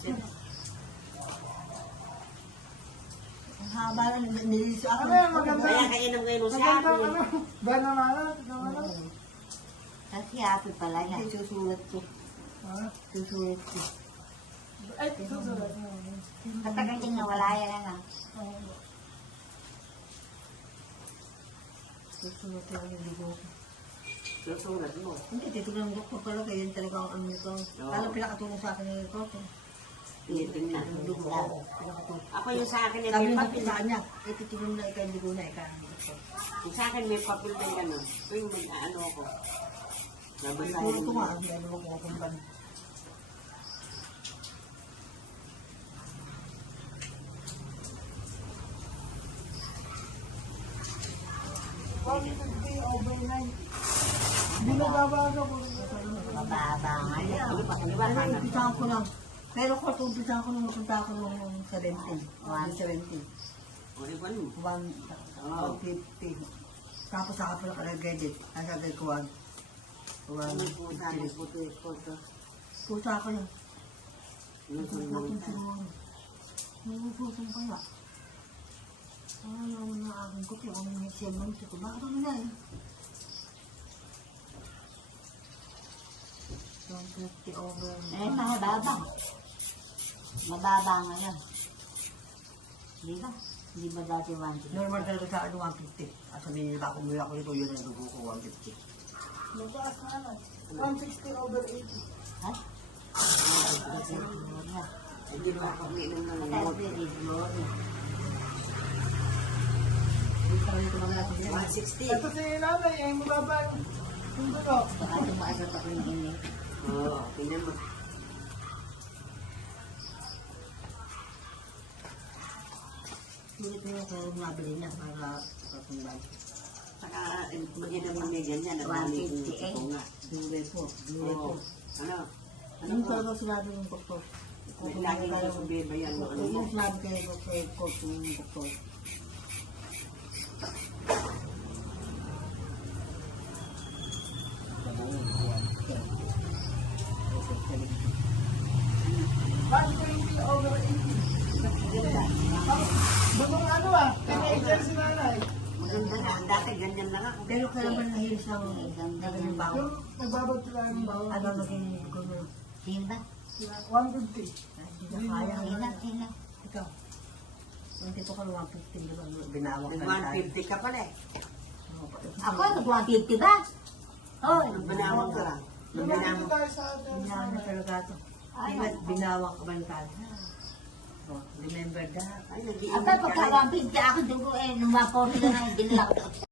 Ang haba lang, nililis ako. Ano yan, maganda. Kaya kainom kayo ng Maganda, sabi. ano? Banana, banana. Kasi happy pala yan. Susulat ko. Ah, Susulat ko. ay, susulat mo. Matagal din nawala yan na. Susulat lang yung ligo ko. Susulat mo. Hindi, titignan ko pala kayo yun talaga ang ano nito. Alam, pinakatulong sa akin yung ito. Tinitingnan. Ang ligo ko. Pinakatulong. Ako yung sa akin, Sabi may mo papel. sa kanya, titignan na ikaw yung ligo na ikaw. Yung sa akin may papel din gano'n. Ito yung mag-ano ako. Nabasahin Ito mo. nga, ang ano ko kung ban. Over 9. Hindi na babago ko. Mababa nga yan. Ano pa? Ano ba? Ano, umpisahan ko lang. Pero kung umpisahan ko nung napunta ako nung 17. 170. O, iwan mo. 150. Tapos ako pala kalagay ang sagay ko 1. May pusa, may puti, puto. Pusa ako yun. Yung sunod. Nangupusong kaya. Ayaw mo na aking kopi. Ako may siya mo nito. Bakit ako na eh? 150 over. Eh, mababa. Mababa ngayon. Di ba? Di ba dati 150? Normal talaga sa ano 150. At sabihin nila kung mula ko nito, yun ang dugo ko 150. Mataas na ano. 160 over 80. Ha? Hindi ba ako umiinom ng Kasi gamot? very glory. Yung parang ito mga natin yan. 160. Ito si nanay, eh, mababa yung dulo. Saka tumaasat ako yung init. Oo, tingnan mo. Sulit na yung kaya nabili niya para kapundan. Saka mag-inom ng may ganyan. Ang dami kong 158. ko nga. Blue po. Blue po. Oo. Ano? Ano Yung ko? talaga sinabi ng doktor. May laging kasabihan mo. Ano mo? Yung sinabi kayo ng doktor, yung doktor. One 120 over 80. Bagong ano ah, teenager si nanay. Maganda na. Dati ganyan lang ako. Pero kaya naman nahilis ang naging bago. Yung nagbabag sila ng bawang. Ano naging gulo? Simba? 150. Hindi na kaya. Hinang, hinang. Ikaw. Yung tito ko 150, di ba? Binawak Nag na tayo. 150 ka pala eh. Ako, nag-150 ba? Oh, Nung banawag ka lang. Nung Lumaki banawag. tayo sa atin. Binawak na talaga ito. Ay, Binawak ka ba yung tayo? Oh, remember that. Ay, nag-iingat Aba, ka. pagka 150 ako dugo eh, nung 140 na, hindi nila ako